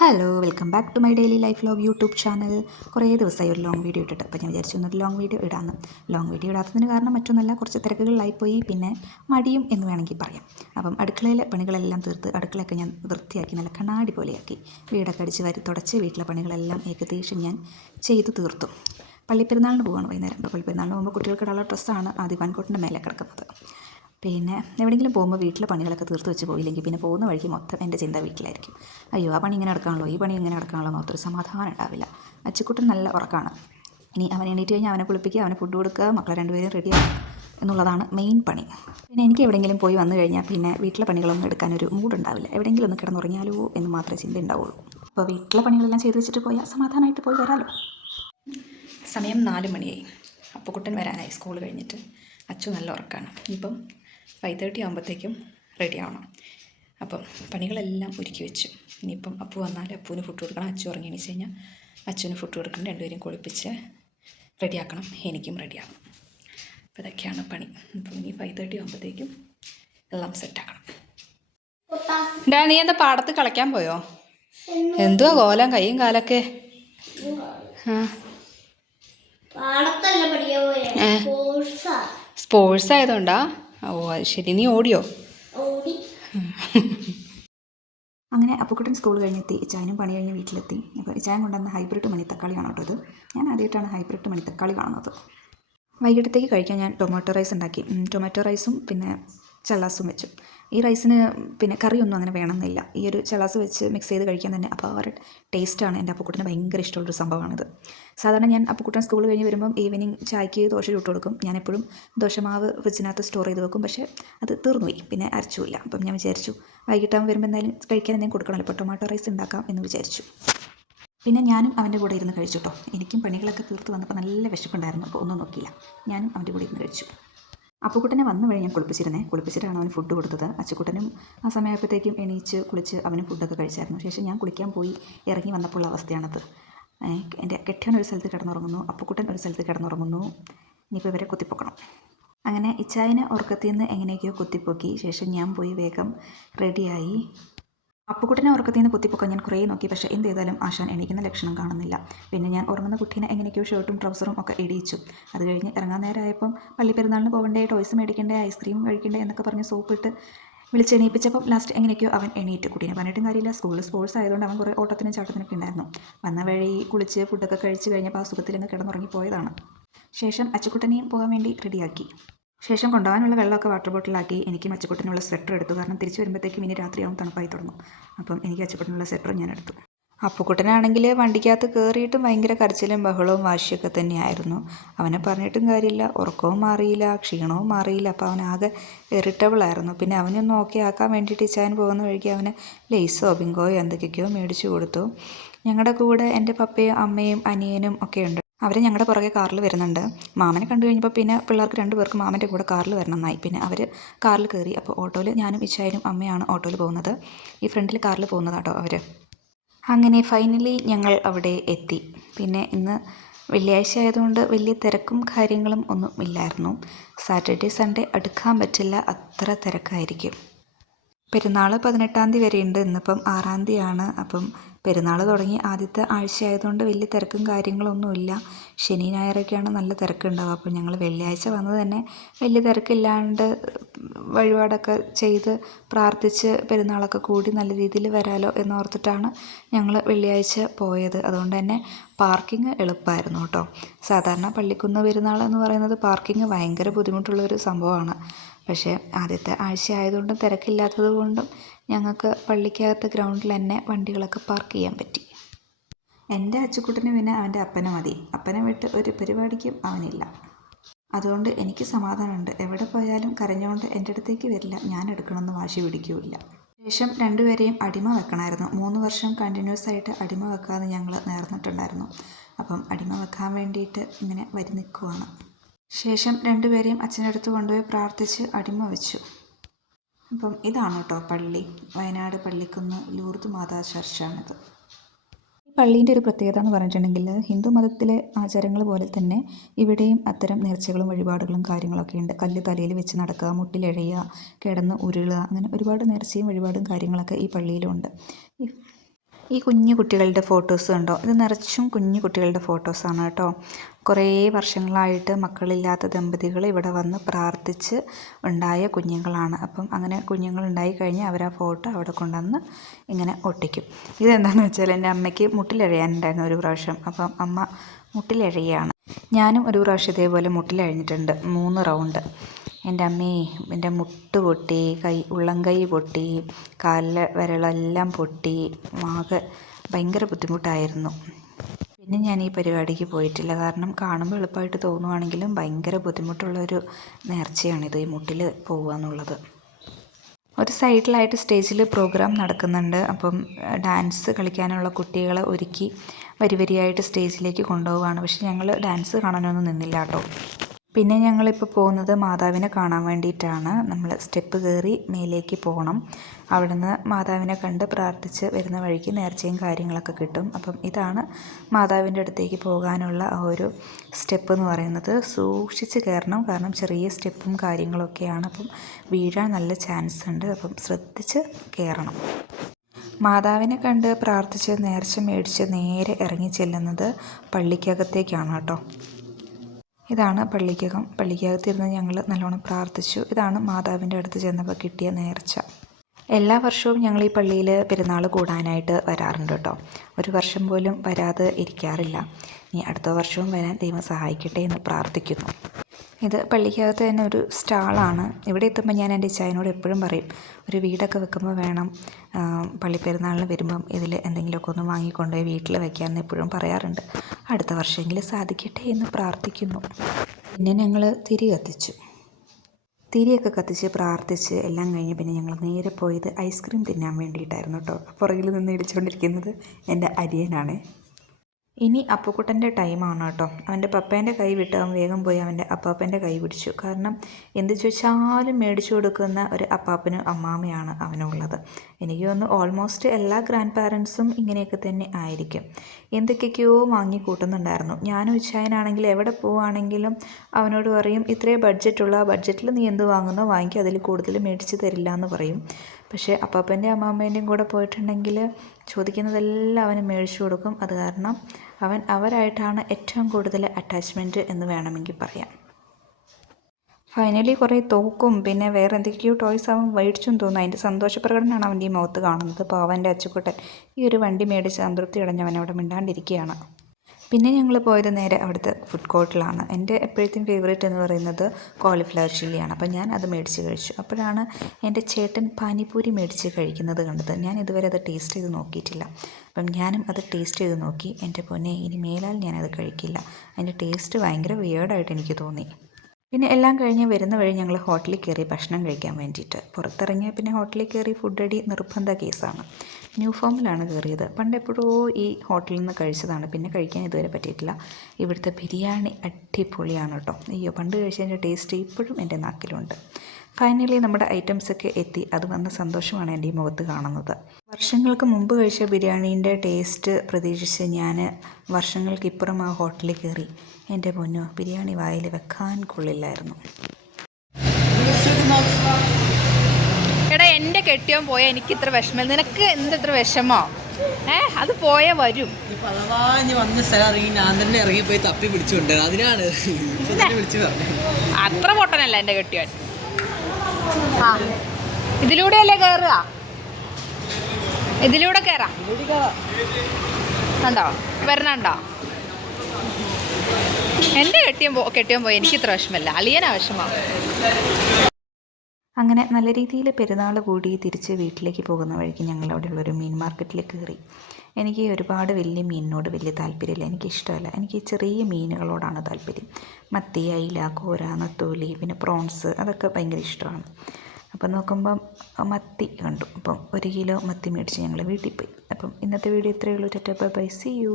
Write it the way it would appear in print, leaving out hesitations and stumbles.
Hello welcome back to my daily life vlog YouTube channel. കുറേ ദിവസമായി ഒരു long video ഇട്ടിട്ട് അപ്പോൾ ഞാൻ വിചാരിച്ചു ഒരു ലോങ് വീഡിയോ ഇടാമെന്ന്. ലോങ് വീഡിയോ ഇടാത്തതിന് കാരണം മറ്റൊന്നല്ല, കുറച്ച് തിരക്കുകളിലായിപ്പോയി, പിന്നെ മടിയും എന്ന് വേണമെങ്കിൽ പറയാം. അപ്പം അടുക്കളയിലെ പണികളെല്ലാം തീർത്ത് അടുക്കളയൊക്കെ ഞാൻ വൃത്തിയാക്കി നല്ല കണ്ണാടി പോലെയാക്കി വീടൊക്കെ അടിച്ച് വാരി തുടച്ച് വീട്ടിലെ പണികളെല്ലാം ഏകദേശം ഞാൻ ചെയ്തു തീർത്തു. പള്ളിപ്പെരുന്നാളിന് പോവുകയാണ് വൈകുന്നേരം. അപ്പോൾ പള്ളിപ്പെരുന്നാളിന് പോകുമ്പോൾ കുട്ടികൾക്കിടാനുള്ള ഡ്രസ്സാണ് ആദിവാൻകോട്ടിൻ്റെ മേലെ കിടക്കുന്നത്. പിന്നെ എവിടെയെങ്കിലും പോകുമ്പോൾ വീട്ടിലെ പണികളൊക്കെ തീർത്ത് വെച്ച് പോയില്ലെങ്കിൽ പിന്നെ പോകുന്ന വഴിക്ക് മൊത്തം എൻ്റെ ചിന്ത വീട്ടിലായിരിക്കും. അയ്യോ ആ പണി ഇങ്ങനെ നടക്കാണല്ലോ, ഈ പണി ഇങ്ങനെ നടക്കാണല്ലോ എന്നൊരു സമാധാനം ഉണ്ടാവില്ല. അച്ചുക്കുട്ടൻ നല്ല ഉറക്കമാണ്. ഇനി അവൻ എണീറ്റ് കഴിഞ്ഞാൽ അവനെ കുളിപ്പിക്കുക, അവനെ ഫുഡ് കൊടുക്കുക, മക്കളെ രണ്ടുപേരും റെഡിയാക്കുക എന്നുള്ളതാണ് മെയിൻ പണി. പിന്നെ എനിക്ക് എവിടെയെങ്കിലും പോയി വന്നു കഴിഞ്ഞാൽ പിന്നെ വീട്ടിലെ പണികളൊന്നും എടുക്കാനൊരു മൂഡുണ്ടാവില്ല. എവിടെയെങ്കിലും ഒന്ന് കിടന്നുറങ്ങിയാലോ എന്ന് മാത്രമേ ചിന്ത ഉണ്ടാവുള്ളൂ. അപ്പോൾ വീട്ടിലെ പണികളെല്ലാം ചെയ്ത് വെച്ചിട്ട് പോയാൽ സമാധാനമായിട്ട് പോയി വരാമല്ലോ. സമയം 4 മണിയായി. അപ്പുക്കുട്ടൻ വരാനായി സ്കൂൾ കഴിഞ്ഞിട്ട്. അച്ചു നല്ല ഉറക്കമാണ്. ഇപ്പം 5:30 ആകുമ്പോഴത്തേക്കും റെഡി ആവണം. അപ്പം പണികളെല്ലാം ഒരുക്കി വെച്ചു. ഇനിയിപ്പം അപ്പു വന്നാൽ അപ്പുവിന് ഫുഡ് കൊടുക്കണം. അച്ചു ഉറങ്ങി എണീച്ച് കഴിഞ്ഞാൽ അച്ചുവിന് ഫുഡ് കൊടുക്കണം. രണ്ടുപേരും കുളിപ്പിച്ച് റെഡിയാക്കണം. എനിക്കും റെഡിയാകും. അപ്പോൾ ഇതൊക്കെയാണ് പണി. അപ്പം ഇനി 5:30 ആകുമ്പോഴത്തേക്കും എല്ലാം സെറ്റാക്കണം. ഡാ, നീ എന്താ പാടത്ത് കളിക്കാൻ പോയോ? എന്തുവാ കോലം കൈയും കാലൊക്കെ? സ്പോർട്സ് ആയതുകൊണ്ടാ? ഓ അത് ശരി. നീ ഓടിയോ? അങ്ങനെ അപ്പുക്കുട്ടൻ സ്കൂൾ കഴിഞ്ഞെത്തി. ഇച്ചായനും പണി കഴിഞ്ഞ് വീട്ടിലെത്തി. അപ്പോൾ ഇച്ചായൻ കൊണ്ടുവന്ന ഹൈബ്രിഡ് മണിത്തക്കാളിയാണ് കേട്ടോ ഇത്. ഞാൻ ആദ്യമായിട്ടാണ് ഹൈബ്രിഡ് മണിത്തക്കാളി കാണുന്നത്. വൈകിട്ടത്തേക്ക് കഴിക്കാൻ ഞാൻ ടൊമാറ്റോ റൈസ് ഉണ്ടാക്കി. ടൊമാറ്റോ റൈസും പിന്നെ ചള്ളാസും വെച്ചു. ഈ റൈസിന് പിന്നെ കറിയൊന്നും അങ്ങനെ വേണമെന്നില്ല. ഈ ഒരു ചള്ളാസ് വെച്ച് മിക്സ് ചെയ്ത് കഴിക്കാൻ തന്നെ അപാര ടേസ്റ്റാണ്. എൻ്റെ അപ്പുക്കുട്ടന് ഭയങ്കര ഇഷ്ടമുള്ളൊരു സംഭവമാണിത്. സാധാരണ ഞാൻ അപ്പുക്കുട്ടൻ സ്കൂൾ കഴിഞ്ഞ് വരുമ്പം ഈവനിങ് ചായക്ക് ദോശ ചുട്ട് കൊടുക്കും. ഞാനെപ്പോഴും ദോശമാവ് ഫ്രിഡ്ജിനകത്ത് സ്റ്റോർ ചെയ്ത് വെക്കും. പക്ഷേ അത് തീർന്നുപോയി, പിന്നെ അരച്ചുമില്ല. അപ്പം ഞാൻ വിചാരിച്ചു വൈകിട്ടാകുമ്പോൾ വരുമ്പോൾ എന്തായാലും കഴിക്കാൻ എന്തെങ്കിലും കൊടുക്കണമല്ലോ, അപ്പോൾ ടൊമാറ്റോ റൈസ് ഉണ്ടാക്കാം എന്ന് വിചാരിച്ചു. പിന്നെ ഞാനും അവൻ്റെ കൂടെ ഇരുന്ന് കഴിച്ചു കേട്ടോ. എനിക്കും പണികളൊക്കെ തീർത്ത് വന്നപ്പോൾ നല്ല വിശപ്പുണ്ടായിരുന്നു. അപ്പോൾ ഒന്നും നോക്കിയില്ല, ഞാനും അവൻ്റെ കൂടെ ഇരുന്ന് കഴിച്ചു. അപ്പുക്കുട്ടനെ വന്ന വഴി ഞാൻ കുളിപ്പിച്ചിട്ടാണ് അവന് ഫുഡ് കൊടുത്തത്. അച്ചുക്കുട്ടനും ആ സമയപ്പോഴത്തേക്കും എണീച്ച് കുളിച്ച് അവനും ഫുഡൊക്കെ കഴിച്ചായിരുന്നു. ശേഷം ഞാൻ കുളിക്കാൻ പോയി ഇറങ്ങി വന്നപ്പോൾ ഉള്ള അവസ്ഥയാണത്. എൻ്റെ കെട്ടിയവൻ ഒരു സ്ഥലത്ത് കിടന്നുറങ്ങുന്നു, അപ്പുക്കുട്ടൻ ഒരു സ്ഥലത്ത് കിടന്നുറങ്ങുന്നു. ഇനിയിപ്പോൾ ഇവരെ കുത്തിപ്പൊക്കണം. അങ്ങനെ ഇച്ചായനെ ഉറക്കത്തിൽ നിന്ന് എങ്ങനെയൊക്കെയോ കുത്തിപ്പൊക്കി. ശേഷം ഞാൻ പോയി വേഗം റെഡിയായി. അപ്പുക്കുട്ടനെ ഉറക്കത്തിൽ നിന്ന് കുത്തിപ്പൊക്കാൻ ഞാൻ കുറേ നോക്കി. പക്ഷേ എന്ത് ചെയ്താലും ആശാൻ എണീക്കുന്ന ലക്ഷണം കാണുന്നില്ല. പിന്നെ ഞാൻ ഉറങ്ങുന്ന കുട്ടീനെ എങ്ങനെയൊക്കെയോ ഷർട്ടും ട്രൗസറും ഒക്കെ ഇടിയിച്ചു. അത് കഴിഞ്ഞ് ഇറങ്ങാൻ നേരമായപ്പം പള്ളിപ്പെരുന്നാളിന് പോകണ്ടേ, ടോയ്സ് മേടിക്കണ്ടേ, ഐസ്ക്രീം കഴിക്കണ്ടേ എന്നൊക്കെ പറഞ്ഞ് സോപ്പിട്ട് വിളിച്ചെണീപ്പിച്ചപ്പം ലാസ്റ്റ് എങ്ങനെയൊക്കെയോ അവൻ എണീറ്റ്. കുട്ടീനെ പറഞ്ഞിട്ടും കാര്യമില്ല, സ്കൂളിൽ സ്പോർട്സ് ആയതുകൊണ്ട് അവൻ കുറേ ഓട്ടത്തിനും ചാട്ടത്തിനൊക്കെ ഉണ്ടായിരുന്നു. വന്ന വഴി കുളിച്ച് ഫുഡൊക്കെ കഴിച്ച് കഴിഞ്ഞപ്പോൾ ആ സുഖത്തിലങ്ങ് കിടന്നുറങ്ങിപ്പോയതാണ്. ശേഷം അച്ചുക്കുട്ടനെയും പോകാൻ വേണ്ടി റെഡിയാക്കി. ശേഷം കൊണ്ടുപോകാനുള്ള വെള്ളമൊക്കെ വാട്ടർ ബോട്ടിലാക്കി. എനിക്ക് അച്ചുക്കുട്ടനുള്ള സ്വെറ്റർ എടുത്തു. കാരണം തിരിച്ച് വരുമ്പോഴത്തേക്കും ഇനി രാത്രിയാവും, തണുപ്പായി തുടങ്ങും. അപ്പം എനിക്ക് അച്ചുക്കുട്ടനുള്ള സ്വെറ്റർ ഞാൻ എടുത്തു. അപ്പുക്കുട്ടനാണെങ്കിൽ വണ്ടിക്കകത്ത് കയറിയിട്ടും ഭയങ്കര കരച്ചിലും ബഹളവും വാശിയൊക്കെ തന്നെയായിരുന്നു. അവനെ പറഞ്ഞിട്ടും കാര്യമില്ല, ഉറക്കവും മാറിയില്ല, ക്ഷീണവും മാറിയില്ല. അപ്പോൾ അവനാകെ ഇറിറ്റബിളായിരുന്നു. പിന്നെ അവനൊന്ന് ഓക്കെ ആക്കാൻ വേണ്ടിയിട്ട് ഇച്ചായൻ പോകുന്ന വഴിക്ക് അവന് ലേസോ ബിങ്കോയോ എന്തൊക്കെയൊക്കെയോ മേടിച്ചു കൊടുത്തു. ഞങ്ങളുടെ കൂടെ എൻ്റെ പപ്പയും അമ്മയും അനിയനും ഒക്കെ ഉണ്ട്. അവർ ഞങ്ങളുടെ പുറകെ കാറിൽ വരുന്നുണ്ട്. മാമനെ കണ്ടു കഴിഞ്ഞപ്പോൾ പിന്നെ പിള്ളേർക്ക് 2 പേർക്ക് മാമൻ്റെ കൂടെ കാറിൽ വരണമെന്നായി. പിന്നെ അവർ കാറിൽ കയറി. അപ്പോൾ ഓട്ടോയിൽ ഞാനും ഇച്ചായനും അമ്മയാണ് ഓട്ടോയിൽ പോകുന്നത്. ഈ ഫ്രണ്ടിൽ കാറിൽ പോകുന്നതാട്ടോ അവർ. അങ്ങനെ ഫൈനലി ഞങ്ങൾ അവിടെ എത്തി. പിന്നെ ഇന്ന് വെള്ളിയാഴ്ച ആയതുകൊണ്ട് വലിയ തിരക്കും കാര്യങ്ങളും ഒന്നും ഇല്ലായിരുന്നു. സാറ്റർഡേ സൺഡേ അടുക്കാൻ പറ്റില്ല, അത്ര തിരക്കായിരിക്കും. പെരുന്നാൾ 18-ാം തീയതി വരെയുണ്ട്. ഇന്നിപ്പം 6-ാം തീയതിയാണ്. അപ്പം പെരുന്നാൾ തുടങ്ങി ആദ്യത്തെ ആഴ്ച ആയതുകൊണ്ട് വലിയ തിരക്കും കാര്യങ്ങളൊന്നുമില്ല. ശനി ഞായറൊക്കെയാണ് നല്ല തിരക്കുണ്ടാവുക. അപ്പോൾ ഞങ്ങൾ വെള്ളിയാഴ്ച വന്നത് തന്നെ വലിയ തിരക്കില്ലാണ്ട് വഴിപാടൊക്കെ ചെയ്ത് പ്രാർത്ഥിച്ച് പെരുന്നാളൊക്കെ കൂടി നല്ല രീതിയിൽ വരാമല്ലോ എന്നോർത്തിട്ടാണ് ഞങ്ങൾ വെള്ളിയാഴ്ച പോയത്. അതുകൊണ്ട് തന്നെ പാർക്കിംഗ് എളുപ്പമായിരുന്നു കേട്ടോ. സാധാരണ പള്ളിക്കുന്ന് പെരുന്നാൾ എന്ന് പറയുന്നത് പാർക്കിംഗ് ഭയങ്കര ബുദ്ധിമുട്ടുള്ളൊരു സംഭവമാണ്. പക്ഷേ ആദ്യത്തെ ആഴ്ച ആയതുകൊണ്ടും തിരക്കില്ലാത്തത് കൊണ്ടും ഞങ്ങൾക്ക് പള്ളിക്കകത്ത് ഗ്രൗണ്ടിൽ തന്നെ വണ്ടികളൊക്കെ പാർക്ക് ചെയ്യാൻ പറ്റി. എൻ്റെ അച്ചുക്കുട്ടന് പിന്നെ അവൻ്റെ അപ്പനെ മതി. അപ്പനെ വിട്ട് ഒരു പരിപാടിക്കും അവനില്ല. അതുകൊണ്ട് എനിക്ക് സമാധാനമുണ്ട്. എവിടെ പോയാലും കരഞ്ഞുകൊണ്ട് എൻ്റെ അടുത്തേക്ക് വരില്ല, ഞാൻ എടുക്കണമെന്ന് വാശി പിടിക്കുകയില്ല. ശേഷം 2 പേരെയും അടിമ വെക്കണമായിരുന്നു. 3 വർഷം കണ്ടിന്യൂസ് ആയിട്ട് അടിമ വെക്കാതെ ഞങ്ങൾ നേർന്നിട്ടുണ്ടായിരുന്നു. അപ്പം അടിമ വെക്കാൻ വേണ്ടിയിട്ട് ഇങ്ങനെ വരി നിൽക്കുവാണ്. ശേഷം 2 പേരെയും അച്ഛൻ്റെ അടുത്ത് കൊണ്ടുപോയി പ്രാർത്ഥിച്ച് അടിമ വെച്ചു. അപ്പം ഇതാണ് കേട്ടോ പള്ളി. വയനാട് പള്ളിക്കുന്ന് ലൂർദ് മാതാ ചർച്ചാണിത്. ഈ പള്ളീൻ്റെ ഒരു പ്രത്യേകത എന്ന് പറഞ്ഞിട്ടുണ്ടെങ്കിൽ ഹിന്ദു മതത്തിലെ ആചാരങ്ങൾ പോലെ തന്നെ ഇവിടെയും അത്തരം നേർച്ചകളും വഴിപാടുകളും കാര്യങ്ങളൊക്കെ ഉണ്ട്. കല്ല് തലയിൽ വെച്ച് നടക്കുക, മുട്ടിലെഴയുക, കിടന്ന് ഉരുളുക, അങ്ങനെ ഒരുപാട് നേർച്ചയും വഴിപാടും കാര്യങ്ങളൊക്കെ ഈ പള്ളിയിലുണ്ട്. ഈ കുഞ്ഞു കുട്ടികളുടെ ഫോട്ടോസ് കണ്ടോ? ഇത് നിറച്ചും കുഞ്ഞു കുട്ടികളുടെ ഫോട്ടോസാണ് കേട്ടോ. കുറേ വർഷങ്ങളായിട്ട് മക്കളില്ലാത്ത ദമ്പതികൾ ഇവിടെ വന്ന് പ്രാർത്ഥിച്ച് ഉണ്ടായ കുഞ്ഞുങ്ങളാണ്. അപ്പം അങ്ങനെ കുഞ്ഞുങ്ങളുണ്ടായി കഴിഞ്ഞാൽ അവർ ആ ഫോട്ടോ അവിടെ കൊണ്ടുവന്ന് ഇങ്ങനെ ഒട്ടിക്കും. ഇതെന്താണെന്ന് വെച്ചാൽ എൻ്റെ അമ്മയ്ക്ക് മുട്ടിലഴയാനുണ്ടായിരുന്നു ഒരു പ്രാവശ്യം. അപ്പം അമ്മ മുട്ടിലഴയാണ്. ഞാനും ഒരു പ്രാവശ്യം ഇതേപോലെ മുട്ടിലഴിഞ്ഞിട്ടുണ്ട് 3 റൗണ്ട്. എൻ്റെ അമ്മേ, എൻ്റെ മുട്ട് പൊട്ടി, ഉള്ളംകൈ പൊട്ടി, കാലിലെ വിരലെല്ലാം പൊട്ടി, ആകെ ഭയങ്കര ബുദ്ധിമുട്ടായിരുന്നു. പിന്നെ ഞാൻ ഈ പരിപാടിക്ക് പോയിട്ടില്ല. കാരണം കാണുമ്പോൾ എളുപ്പമായിട്ട് തോന്നുവാണെങ്കിലും ഭയങ്കര ബുദ്ധിമുട്ടുള്ളൊരു നേർച്ചയാണിത്, ഈ മുട്ടിൽ പോവുക എന്നുള്ളത്. ഒരു സൈഡിലായിട്ട് സ്റ്റേജിൽ പ്രോഗ്രാം നടക്കുന്നുണ്ട്. അപ്പം ഡാൻസ് കളിക്കാനുള്ള കുട്ടികളെ ഒരുക്കി വരിവരിയായിട്ട് സ്റ്റേജിലേക്ക് കൊണ്ടുപോവുകയാണ്. പക്ഷെ ഞങ്ങൾ ഡാൻസ് കാണാനൊന്നും നിന്നില്ല കേട്ടോ. പിന്നെ ഞങ്ങളിപ്പോൾ പോകുന്നത് മാതാവിനെ കാണാൻ വേണ്ടിയിട്ടാണ്. നമ്മൾ സ്റ്റെപ്പ് കയറി മേലേക്ക് പോകണം. അവിടുന്ന് മാതാവിനെ കണ്ട് പ്രാർത്ഥിച്ച് വരുന്ന വഴിക്ക് നേർച്ചയും കാര്യങ്ങളൊക്കെ കിട്ടും. അപ്പം ഇതാണ് മാതാവിൻ്റെ അടുത്തേക്ക് പോകാനുള്ള ആ ഒരു സ്റ്റെപ്പ് എന്ന് പറയുന്നത്. സൂക്ഷിച്ച് കയറണം, കാരണം ചെറിയ സ്റ്റെപ്പും കാര്യങ്ങളൊക്കെയാണ്. അപ്പം വീഴാൻ നല്ല ചാൻസ് ഉണ്ട്. അപ്പം ശ്രദ്ധിച്ച് കയറണം. മാതാവിനെ കണ്ട് പ്രാർത്ഥിച്ച് നേർച്ച മേടിച്ച് നേരെ ഇറങ്ങി ചെല്ലുന്നത് പള്ളിക്കകത്തേക്കാണ് കേട്ടോ. ഇതാണ് പള്ളിക്കകം. പള്ളിക്കകത്തിരുന്ന് ഞങ്ങൾ നല്ലോണം പ്രാർത്ഥിച്ചു. ഇതാണ് മാതാവിൻ്റെ അടുത്ത് ചെന്നപ്പോൾ കിട്ടിയ നേർച്ച. എല്ലാ വർഷവും ഞങ്ങൾ ഈ പള്ളിയിൽ പെരുന്നാൾ കൂടാനായിട്ട് വരാറുണ്ട് കേട്ടോ. ഒരു വർഷം പോലും വരാതെ ഇരിക്കാറില്ല. ഇനി അടുത്ത വർഷവും വരാൻ ദൈവം സഹായിക്കട്ടെ എന്ന് പ്രാർത്ഥിക്കുന്നു. ഇത് പള്ളിക്കകത്ത് തന്നെ ഒരു സ്റ്റാളാണ്. ഇവിടെ എത്തുമ്പോൾ ഞാൻ എൻ്റെ ഇച്ചായനോട് എപ്പോഴും പറയും, ഒരു വീടൊക്കെ വെക്കുമ്പോൾ വേണം പള്ളിപ്പെരുന്നാളിന് വരുമ്പം ഇതിൽ എന്തെങ്കിലുമൊക്കെ ഒന്ന് വാങ്ങിക്കൊണ്ടുപോയി വീട്ടിൽ വയ്ക്കാമെന്ന് എപ്പോഴും പറയാറുണ്ട്. അടുത്ത വർഷമെങ്കിലും സാധിക്കട്ടെ എന്ന് പ്രാർത്ഥിക്കുന്നു. പിന്നെ ഞങ്ങൾ തിരി കത്തിച്ചു. തിരിയൊക്കെ കത്തിച്ച് പ്രാർത്ഥിച്ച് എല്ലാം കഴിഞ്ഞ് പിന്നെ ഞങ്ങൾ നേരെ പോയത് ഐസ്ക്രീം തിന്നാൻ വേണ്ടിയിട്ടായിരുന്നു കേട്ടോ. പുറകിൽ നിന്ന് ഇടിച്ചുകൊണ്ടിരിക്കുന്നത് എൻ്റെ അരിയനാണ്. ഇനി അപ്പുക്കുട്ടൻ്റെ ടൈമാണ് കേട്ടോ. അവൻ്റെ പപ്പേൻ്റെ കൈ വിട്ട് അവൻ വേഗം പോയി അവൻ്റെ അപ്പാപ്പൻ്റെ കൈ പിടിച്ചു. കാരണം എന്ത് ചോദിച്ചാലും മേടിച്ചു കൊടുക്കുന്ന ഒരു അപ്പാപ്പനും അമ്മാമയാണ് അവനുള്ളത്. എനിക്ക് തോന്നുന്നു ഓൾമോസ്റ്റ് എല്ലാ ഗ്രാൻഡ് പാരൻസും ഇങ്ങനെയൊക്കെ തന്നെ ആയിരിക്കും. എന്തൊക്കെയൊക്കെയോ വാങ്ങി കൂട്ടുന്നുണ്ടായിരുന്നു. ഞാനും ഇച്ചായനാണെങ്കിൽ എവിടെ പോവുകയാണെങ്കിലും അവനോട് പറയും, ഇത്രയും ബഡ്ജറ്റിൽ നീ എന്ത് വാങ്ങുന്നോ വാങ്ങിക്കുക, അതിൽ കൂടുതൽ മേടിച്ച് തരില്ല എന്ന് പറയും. പക്ഷേ അപ്പാപ്പൻ്റെയും അമ്മാമ്മേൻ്റെയും കൂടെ പോയിട്ടുണ്ടെങ്കിൽ ചോദിക്കുന്നതെല്ലാം അവന് മേടിച്ചു കൊടുക്കും. അത് കാരണം അവരായിട്ടാണ് ഏറ്റവും കൂടുതൽ അറ്റാച്ച്മെൻറ്റ് എന്ന് വേണമെങ്കിൽ പറയാം. ഫൈനലി കുറേ തോക്കും പിന്നെ വേറെ എന്തൊക്കെയോ ടോയ്സ് അവൻ മേടിച്ചെന്ന് തോന്നുന്നു. അതിൻ്റെ സന്തോഷപ്രകടനമാണ് അവൻ്റെ ഈ മുഖത്ത് കാണുന്നത്. അപ്പോൾ അവൻ്റെ അച്ചുക്കുട്ടൻ ഈ ഒരു വണ്ടി മേടിച്ച് സംതൃപ്തി അടഞ്ഞ് അവനവിടെ മിണ്ടാണ്ടിരിക്കുകയാണ്. പിന്നെ ഞങ്ങൾ പോയത് നേരെ അവിടുത്തെ ഫുഡ് കോർട്ടിലാണ്. എൻ്റെ എപ്പോഴത്തേയും ഫേവറേറ്റ് എന്ന് പറയുന്നത് കോളിഫ്ലവർ ചില്ലിയാണ്. അപ്പോൾ ഞാൻ അത് മേടിച്ച് കഴിച്ചു. അപ്പോഴാണ് എൻ്റെ ചേട്ടൻ പാനിപൂരി മേടിച്ച് കഴിക്കുന്നത് കണ്ടത്. ഞാൻ ഇതുവരെ അത് ടേസ്റ്റ് ചെയ്ത് നോക്കിയിട്ടില്ല. അപ്പം ഞാനും അത് ടേസ്റ്റ് ചെയ്ത് നോക്കി. എൻ്റെ പൊന്നെ, ഇനി മേലാൽ ഞാനത് കഴിക്കില്ല. അതിൻ്റെ ടേസ്റ്റ് ഭയങ്കര വിയേർഡായിട്ട് എനിക്ക് തോന്നി. പിന്നെ എല്ലാം കഴിഞ്ഞ് വരുന്ന വഴി ഞങ്ങൾ ഹോട്ടലിൽ കയറി ഭക്ഷണം കഴിക്കാൻ വേണ്ടിയിട്ട്. പുറത്തിറങ്ങിയ പിന്നെ ഹോട്ടലിൽ കയറി ഫുഡ് അടി നിർബന്ധ കേസാണ്. ന്യൂ ഫോമിലാണ് കയറിയത്. പണ്ട് എപ്പോഴോ ഈ ഹോട്ടലിൽ നിന്ന് കഴിച്ചതാണ്, പിന്നെ കഴിക്കാൻ ഇതുവരെ പറ്റിയിട്ടില്ല. ഇവിടുത്തെ ബിരിയാണി അടിപൊളിയാണ് കേട്ടോ. അയ്യോ, പണ്ട് കഴിച്ചതിൻ്റെ ടേസ്റ്റ് ഇപ്പോഴും എൻ്റെ നാക്കിലുണ്ട്. ഫൈനലി നമ്മുടെ ഐറ്റംസൊക്കെ എത്തി. അത് വന്ന സന്തോഷമാണ് എൻ്റെ ഈ മുഖത്ത് കാണുന്നത്. വർഷങ്ങൾക്ക് മുമ്പ് കഴിച്ച ബിരിയാണീൻ്റെ ടേസ്റ്റ് പ്രതീക്ഷിച്ച് ഞാൻ വർഷങ്ങൾക്കിപ്പുറം ആ ഹോട്ടലിൽ കയറി. എൻ്റെ പൊന്നോ, ബിരിയാണി വായിൽ വെക്കാൻ കൊള്ളില്ലായിരുന്നു. എടാ, എൻ്റെ കെട്ടിയോൻ പോയാൽ എനിക്കിത്ര വിഷമം, നിനക്ക് എന്തെത്ര വിഷമോ? അത് പോയാൽ വരും. വന്ന സ്ഥലം ഞാൻ തന്നെ ഇറങ്ങിപ്പോയി തപ്പി പിടിച്ചുകൊണ്ട് അതിനാണ് അത്ര പൊട്ടനല്ല എൻ്റെ കെട്ടിയോൻ. ആ, ഇതിലൂടെയല്ലേ കയറുക? ഇതിലൂടെ കയറാം. കണ്ടോ വരണുണ്ടോ? എൻ്റെ കെട്ടിയോൻ പോയി എനിക്കിത്ര വിഷമല്ല, അളിയനാ വിഷമമാണ്. അങ്ങനെ നല്ല രീതിയിൽ പെരുന്നാൾ കൂടി തിരിച്ച് വീട്ടിലേക്ക് പോകുന്ന വഴിക്ക് ഞങ്ങൾ അവിടെയുള്ളൊരു മീൻ മാർക്കറ്റിൽ കയറി. എനിക്ക് ഒരുപാട് വലിയ മീനിനോട് വലിയ താല്പര്യമില്ല, എനിക്കിഷ്ടമല്ല. എനിക്ക് ചെറിയ മീനുകളോടാണ് താല്പര്യം. മത്തി, അയില, കോര, നത്തോലി, പിന്നെ പ്രോൺസ്, അതൊക്കെ ഭയങ്കര ഇഷ്ടമാണ്. അപ്പം നോക്കുമ്പം മത്തി കണ്ടു. അപ്പം 1 കിലോ മത്തി മേടിച്ച് ഞങ്ങൾ വീട്ടിൽ പോയി. അപ്പം ഇന്നത്തെ വീഡിയോ ഇത്രയേ ഉള്ളൂ. Tata bye bye, see U.